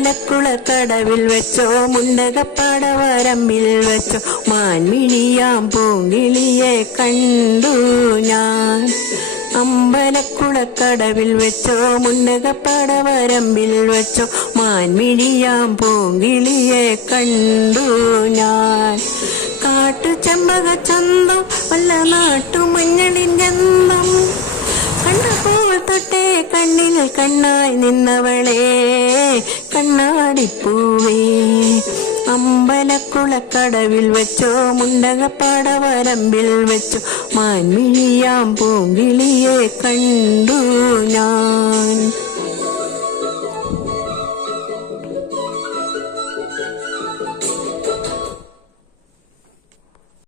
അമ്പലക്കുളക്കടവിൽ വെച്ചോ മുണ്ടകപ്പാടവരമ്പിൽ വെച്ചോ മാൻമിഴിയാം പൂങ്കിളിയെ കണ്ടു ഞാൻ. അമ്പലക്കുളക്കടവിൽ വെച്ചോ മുണ്ടകപ്പാടവരമ്പിൽ വെച്ചോ മാൻമിഴിയാം പൂങ്കിളിയെ കണ്ടു ഞാൻ. കാട്ടുചെമ്പക ചന്തം വല്ല നാട്ടുമഞ്ഞളിൻ ഗന്ധം കണ്ടപ്പോൾ തൊട്ടേ കണ്ണിൽ കണ്ണായി നിന്നവളെ കണ്ണാടിപ്പൂവേ. അമ്പലക്കുളക്കടവിൽ വെച്ചോ മുണ്ടകപ്പാടവരമ്പിൽ വെച്ചോ മാൻമിഴിയാം പൂങ്കിളിയെ കണ്ടു ഞാൻ.